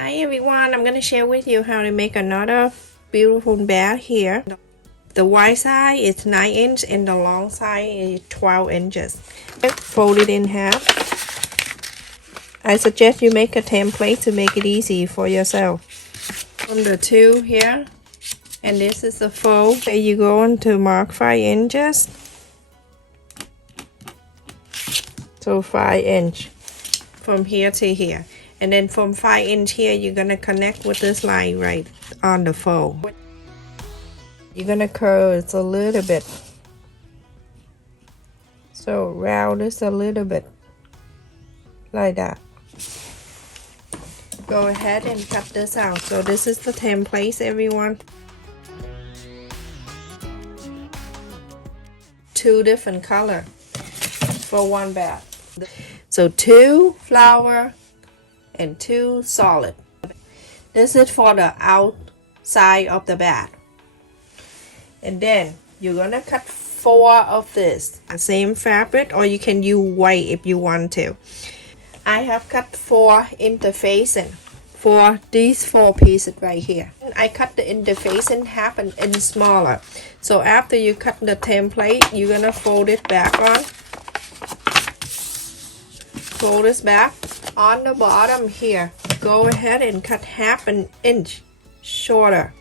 Hi everyone, I'm going to share with you how to make another beautiful bag here. The wide side is 9 inches and the long side is 12 inches. Fold it in half. I suggest you make a template to make it easy for yourself. From the two here, and this is the fold. You go on to mark 5 inches. So 5 inch from here to here. And then from 5 inch here, you're gonna connect with this line right on the fold. You're gonna curve it a little bit. So round this a little bit, like that. Go ahead and cut this out. So this is the template, everyone. 2 different color for one bag. So 2 flower and 2 solid. This is for the outside of the bag. And then you're gonna cut 4 of this same fabric, or you can use white if you want to. I have cut 4 interfacing for these 4 pieces right here. I cut the interfacing half an inch smaller. So after you cut the template, you're gonna fold it back on. Fold this back. On the bottom here, go ahead and cut half an inch shorter.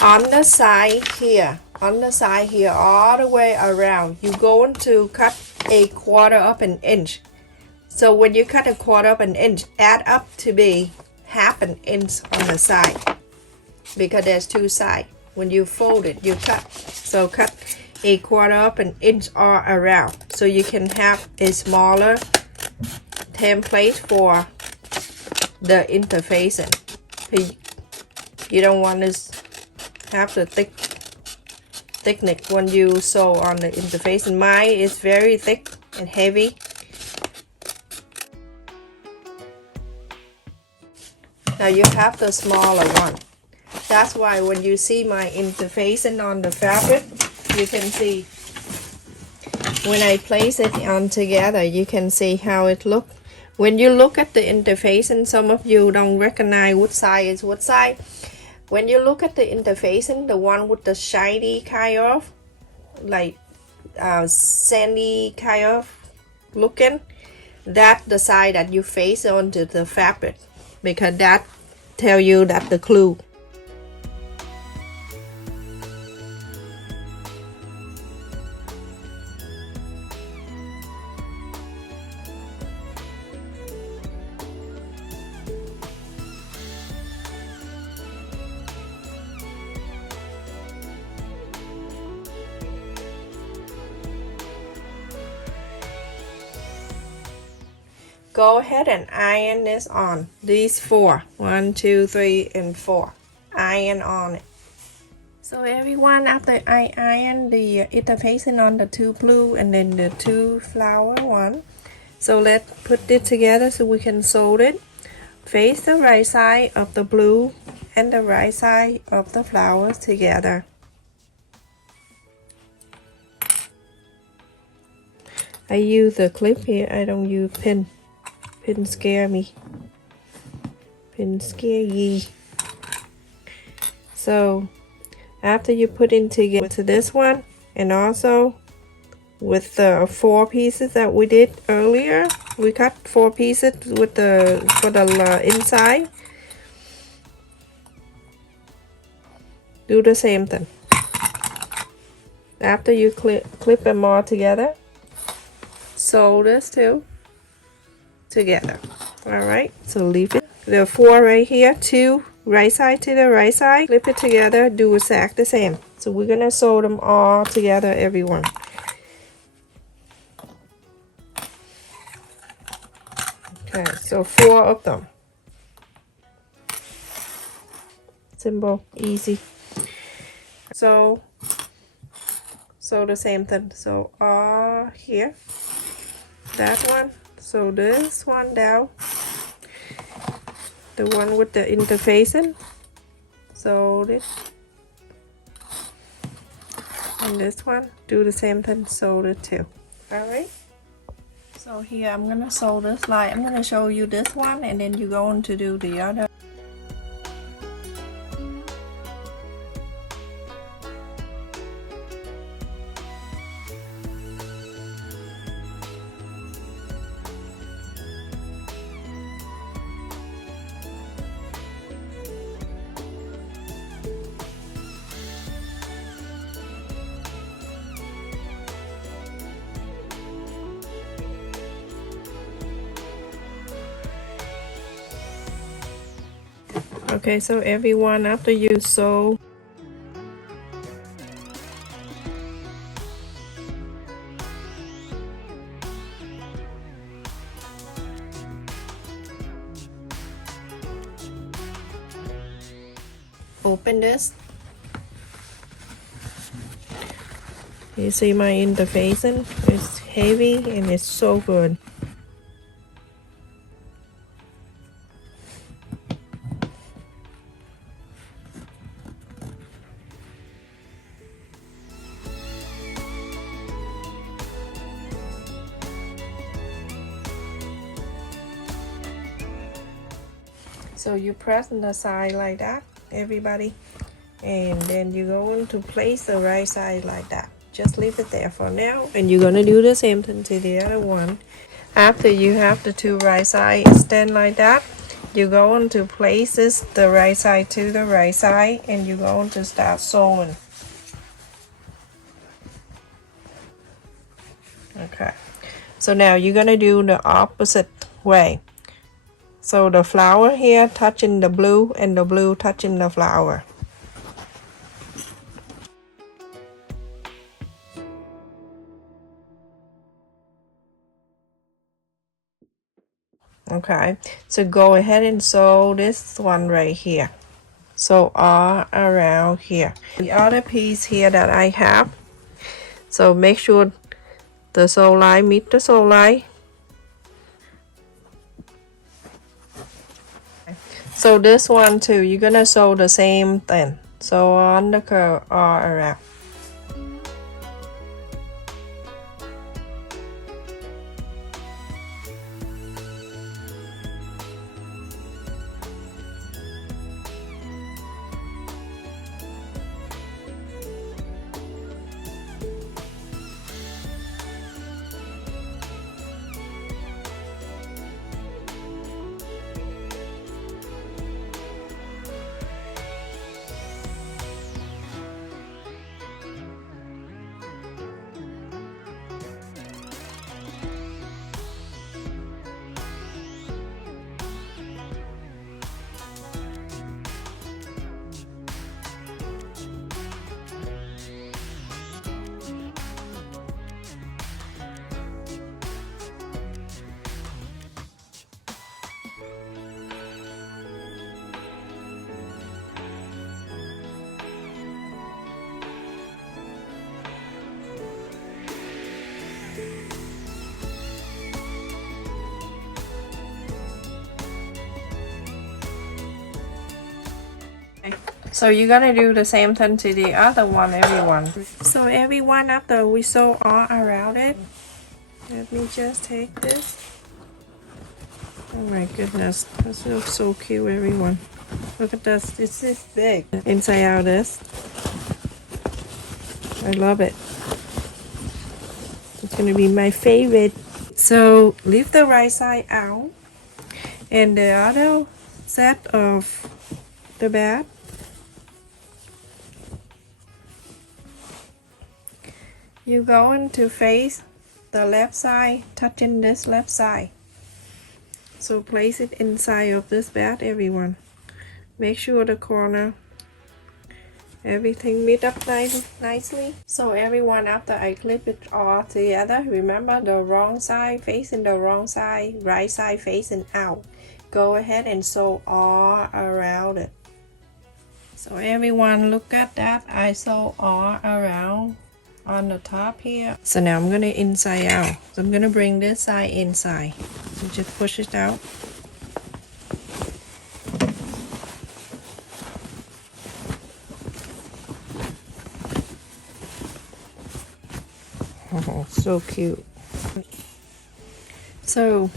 On the side here, all the way around, you're going to cut a 1/4 of an inch. So when you cut a 1/4 of an inch, add up to be half an inch on the side, because there's 2 sides. When you fold it, you cut. So cut a 1/4 of an inch all around, so you can have a smaller template for the interfacing. You don't want to have the thickness when you sew on the interfacing. Mine is very thick and heavy. Now you have the smaller one. That's why when you see my interfacing on the fabric, you can see when I place it on together, you can see how it looks. When you look at the interfacing, some of you don't recognize what side is what side. When you look at the interfacing, the one with the shiny kind of, like sandy kind of looking, that's the side that you face onto the fabric, because that tell you that the clue. Go ahead and iron this on. These 4. 1, 2, 3, and 4. Iron on it. So everyone, after I iron the interfacing on the 2 blue and then the 2 flower one. So let's put it together so we can sew it. Face the right side of the blue and the right side of the flowers together. I use a clip here, I don't use pin. Pin scare me. Pin scare ye. So after you put it together to this one, and also with the 4 pieces that we did earlier, we cut 4 pieces with for the inside. Do the same thing. After you clip them all together, sew this too together. All right, so leave it. There are 4 right here, 2 right side to the right side. Clip it together, do exactly the same. So we're gonna sew them all together, everyone. Okay, so 4 of them. Simple, easy. So the same thing. So all here, that one. So this one down, the one with the interfacing, so this, and this one, do the same thing, sew the 2. All right, So here I'm gonna sew this line. I'm gonna show you this one and then you're going to do the other. Okay, so everyone, after you sew, open this. You see my interfacing? It's heavy and it's so good. So you press on the side like that, everybody, and then you're going to place the right side like that. Just leave it there for now, and you're gonna do the same thing to the other one. After you have the two right sides stand like that, you're going to place this the right side to the right side, and you're going to start sewing. Okay, so now you're gonna do the opposite way. So the flower here touching the blue and the blue touching the flower. Okay, so go ahead and sew this one right here. So all around here. The other piece here that I have, so make sure the sew line meet the sew line. So this one too, you're gonna sew the same thing. So on the curve all around. So you're gonna do the same thing to the other one, everyone. So everyone, after we sew all around it, let me just take this. Oh my goodness, this looks so cute, everyone. Look at this, this is big. Inside out this. I love it. It's gonna be my favorite. So leave the right side out, and the other set of the bag. You're going to face the left side, touching this left side. So place it inside of this bag, everyone. Make sure the corner, everything meet up nicely. So everyone, after I clip it all together, remember the wrong side facing the wrong side, right side facing out. Go ahead and sew all around it. So everyone, look at that. I sew all around on the top here. So now I'm gonna inside out. So I'm gonna bring this side inside. So just push it out. Oh, so cute. So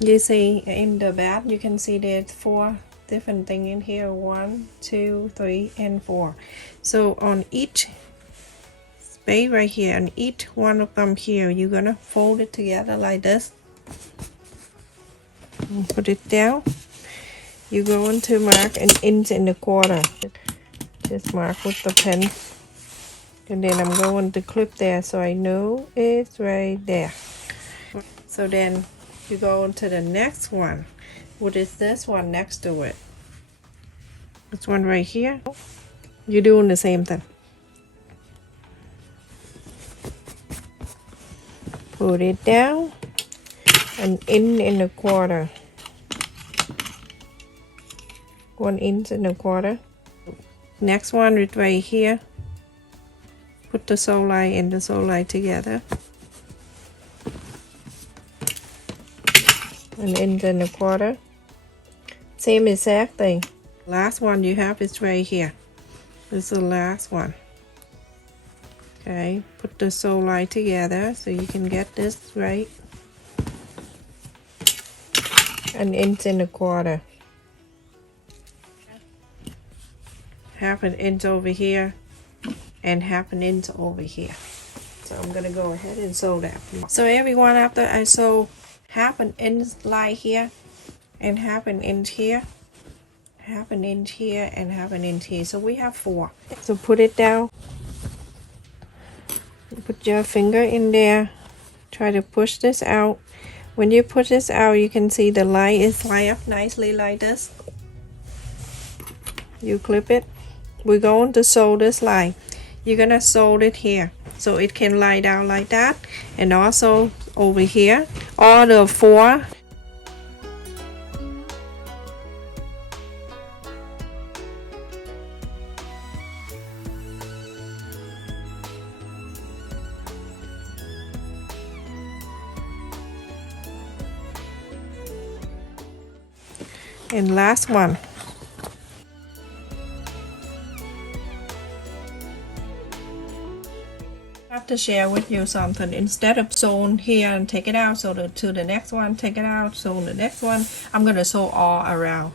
you see in the back, you can see there's 4 different things in here. 1, 2, 3, and 4. So on each space right here, and each one of them here, you're gonna fold it together like this and put it down. You're going to mark an inch and a quarter. Just mark with the pen, and then I'm going to clip there so I know it's right there. So then you go into the next one, which is this one next to it. This one right here. You're doing the same thing. Put it down, an inch and a quarter. 1 inch and a quarter. Next one is right here. Put the sole line and the sole line together. An inch and a quarter. Same exact thing. Last one you have is right here. This is the last one. Okay, put the sole line together so you can get this right. An inch and a quarter. Half an inch over here and half an inch over here. So I'm gonna go ahead and sew that. So everyone, after I sew half an inch line here and half an inch here, half an inch here, and half an inch here, so we have 4. So put it down, put your finger in there, try to push this out. When you push this out, you can see the line is lined up nicely like this. You clip it. We're going to sew this line. You're gonna sew it here so it can lie down like that, and also over here, all the 4. And last one. I have to share with you something. Instead of sewing here and take it out, so to the next one, take it out, sew the next one, I'm gonna sew all around.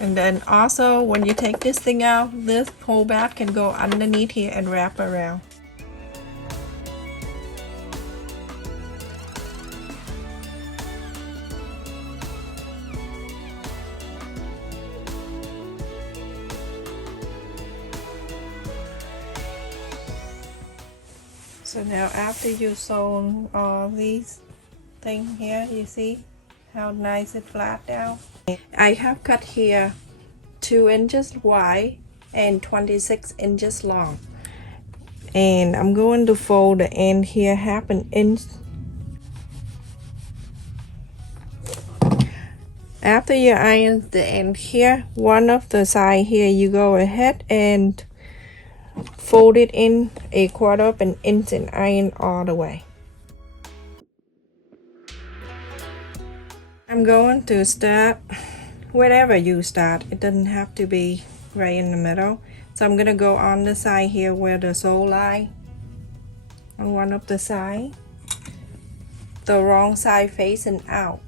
And then also when you take this thing out, this pull back can go underneath here and wrap around. So now after you sew all these things here, you see how nice it flat down. I have cut here 2 inches wide and 26 inches long, and I'm going to fold the end here half an inch. After you iron the end here, one of the side here, you go ahead and fold it in a quarter of an inch and iron all the way. I'm going to start wherever you start. It doesn't have to be right in the middle. So I'm gonna go on the side here where the sole line, on one of the side, the wrong side facing out.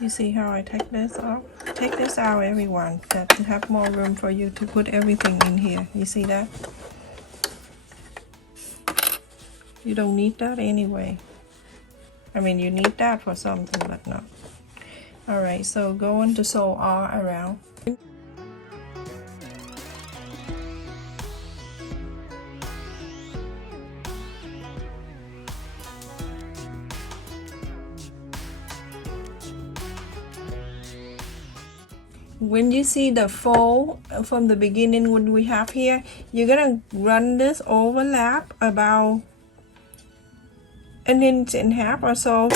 You see how I take this off? Take this out, everyone, to have more room for you to put everything in here. You see that? You don't need that anyway. I mean, you need that for something, but no. Alright, so going to sew all around. when you see the fold from the beginning, when we have here, you're gonna run this overlap about 1.5 inches or so.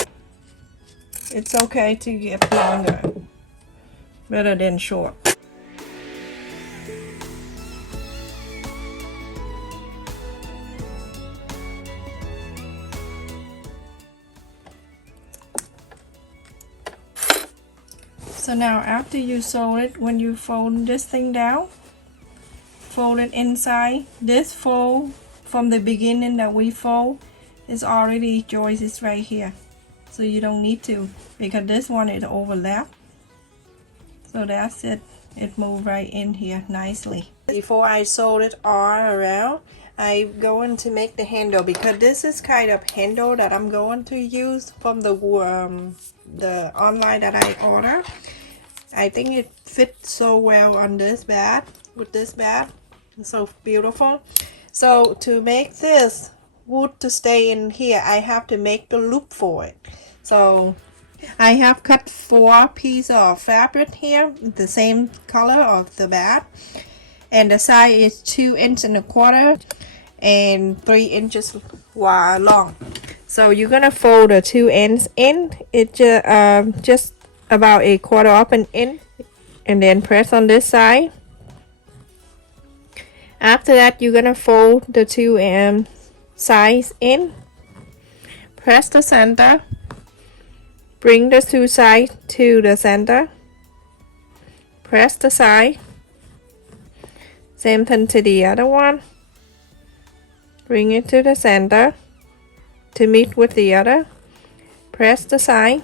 It's okay to get longer, better than short. So now after you sew it, when you fold this thing down, fold it inside. This fold from the beginning that we fold is already jointed right here. So you don't need to, because this one is overlap. So that's it. It moved right in here nicely. Before I sewed it all around, I'm going to make the handle, because this is kind of handle that I'm going to use from the online that I ordered. I think it fits so well on this bag, with this bag. It's so beautiful. So to make this wood to stay in here, I have to make the loop for it. So I have cut 4 pieces of fabric here, the same color of the bag, and the size is 2.25 inches and 3 inches wide long. So you're gonna fold the 2 ends in. It just about 1/4 inch, and then press on this side. After that, you're gonna fold the 2 sides in, press the center, bring the 2 sides to the center, press the side, same thing to the other one, bring it to the center to meet with the other, press the side.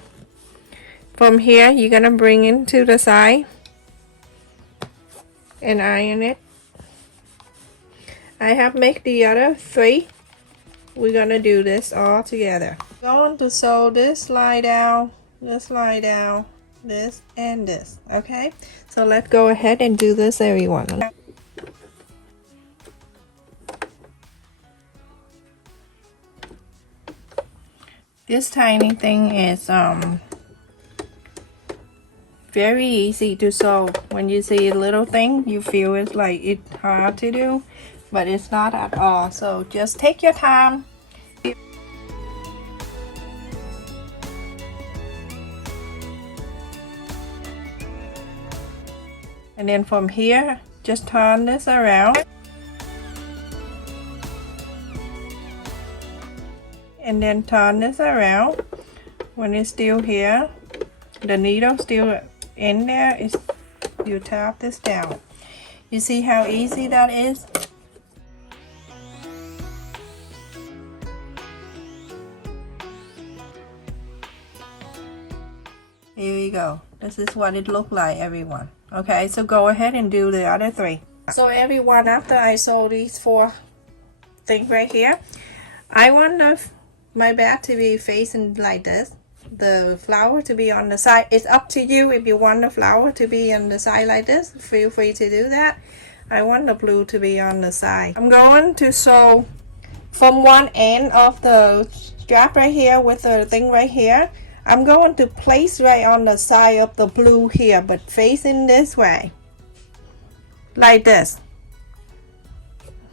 From here, you're gonna bring it to the side and iron it. I have made the other 3. We're gonna do this all together. Going to sew this line down, this line down, this and this. Okay, so let's go ahead and do this, everyone. This tiny thing is very easy to sew. When you see a little thing, you feel it's like it's hard to do, but it's not at all. So just take your time. And then from here, just turn this around. And then turn this around. When it's still here, the needle still in there, is you tap this down. You see how easy that is? Here we go. This is what it looked like, everyone. Okay, so go ahead and do the other 3. So everyone, after I sew these 4 things right here, I want my bag to be facing like this, the flower to be on the side. It's up to you. If you want the flower to be on the side like this, feel free to do that. I want the blue to be on the side. I'm going to sew from one end of the strap right here with the thing right here. I'm going to place right on the side of the blue here, but facing this way, like this.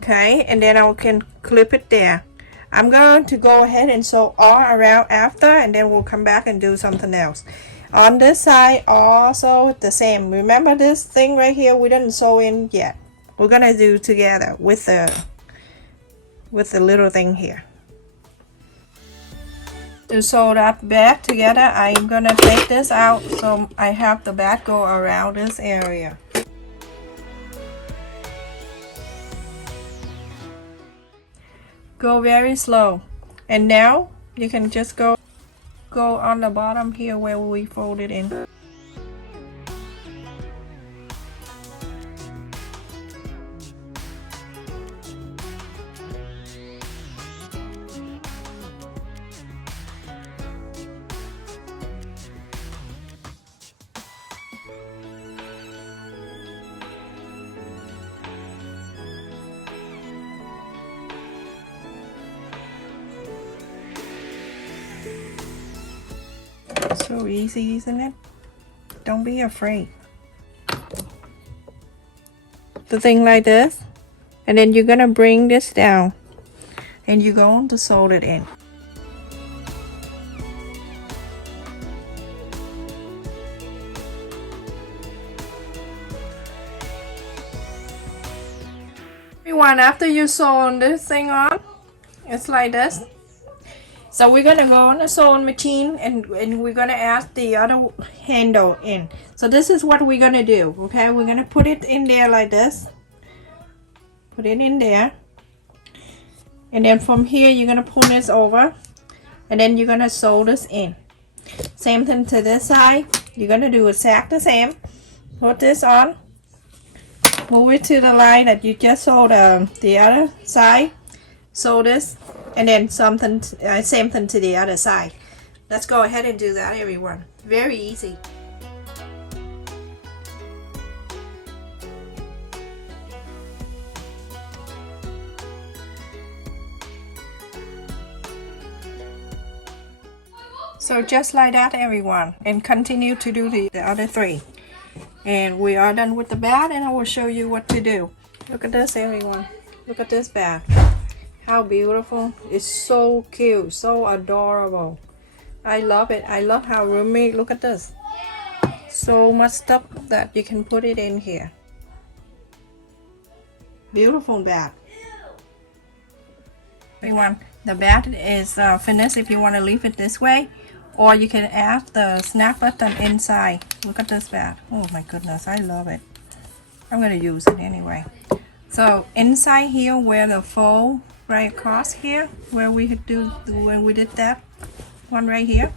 Okay, and then I can clip it there. I'm going to go ahead and sew all around after, and then we'll come back and do something else. On this side also the same. Remember this thing right here, we didn't sew in yet. We're gonna do together with the little thing here. To sew that back together, I'm gonna take this out so I have the back go around this area. Go very slow, and now you can just go on the bottom here where we folded in. So easy, isn't it? Don't be afraid. the thing like this, and then you're gonna bring this down and you're going to sew it in. Everyone, after you sew this thing on, it's like this. So we're gonna go on the sewing machine and we're gonna add the other handle in. So this is what we're gonna do, okay? We're gonna put it in there like this. Put it in there. And then from here, you're gonna pull this over. And then you're gonna sew this in. Same thing to this side. You're gonna do exactly the same. Put this on. Move it to the line that you just sewed the other side. Sew this. And then something, same thing to the other side. Let's go ahead and do that, everyone. Very easy. So just like that, everyone, and continue to do the other three. And we are done with the bag, and I will show you what to do. Look at this, everyone. Look at this bag. How beautiful. It's so cute, so adorable. I love it. I love how roomy. Look at this. So much stuff that you can put it in here. Beautiful bag. Everyone, the bag is finished if you want to leave it this way. Or you can add the snap button inside. Look at this bag. Oh my goodness, I love it. I'm going to use it anyway. So inside here where the fold right across here, where we did that one right here,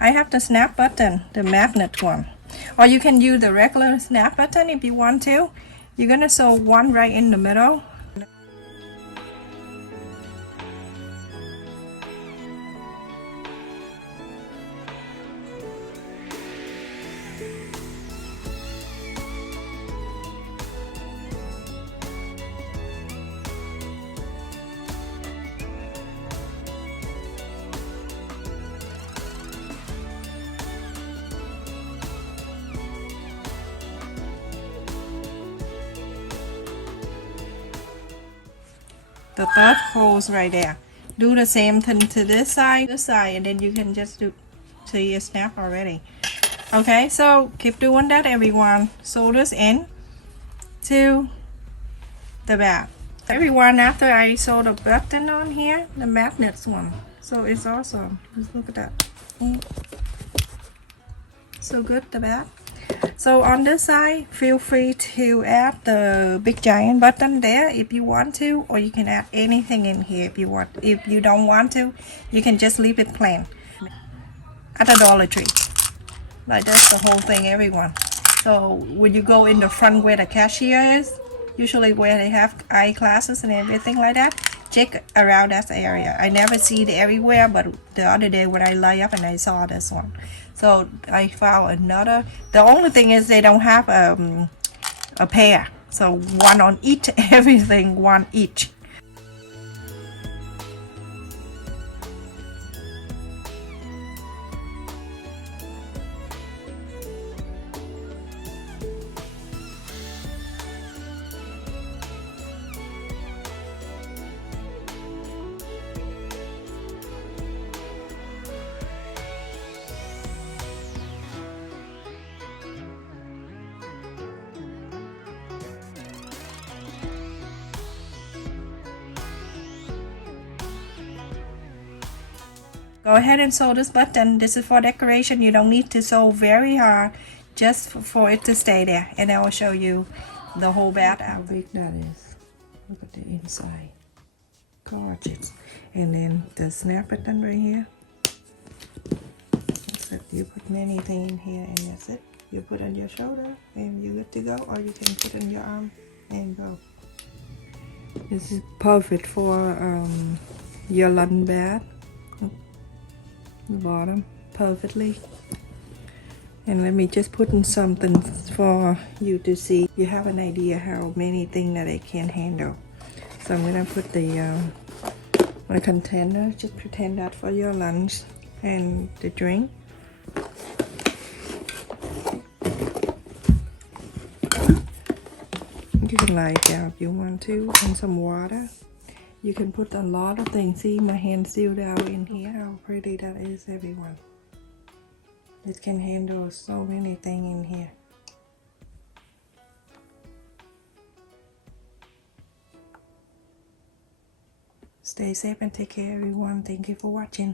I have the snap button, the magnet one. Or you can use the regular snap button if you want to. You're gonna sew one right in the middle. The third holes right there. Do the same thing to this side, and then you can just do see a snap already. Okay, so keep doing that, everyone. Sew this in to the back. Everyone, after I sew the button on here, the magnets one. So it's awesome. Just look at that. So good, the back. So on this side, feel free to add the big giant button there if you want to, or you can add anything in here if you want. If you don't want to, you can just leave it plain. At the Dollar Tree. Like that's the whole thing, everyone. So when you go in the front where the cashier is, usually where they have eye classes and everything like that, check around that area. I never see it everywhere, but the other day when I lay up and I saw this one. So I found another. The only thing is they don't have a pair. So one on each, everything one each. Go ahead and sew this button. This is for decoration. You don't need to sew very hard, just for it to stay there. And I will show you the whole bag. How big that is. Look at the inside. Gorgeous. And then the snap button right here. That's it. You put anything in here and that's it. You put on your shoulder and you're good to go. Or you can put on your arm and go. This is perfect for your lunch bag. The bottom perfectly. And let me just put in something for you to see. You have an idea how many things that it can handle. So I'm gonna put the my container. Just pretend that for your lunch and the drink. You You can lie it down if you want to, and some water. You can put a lot of things. See my hand sealed out in here, how pretty that is, everyone. It can handle so many things in here. Stay safe and take care, everyone. Thank you for watching.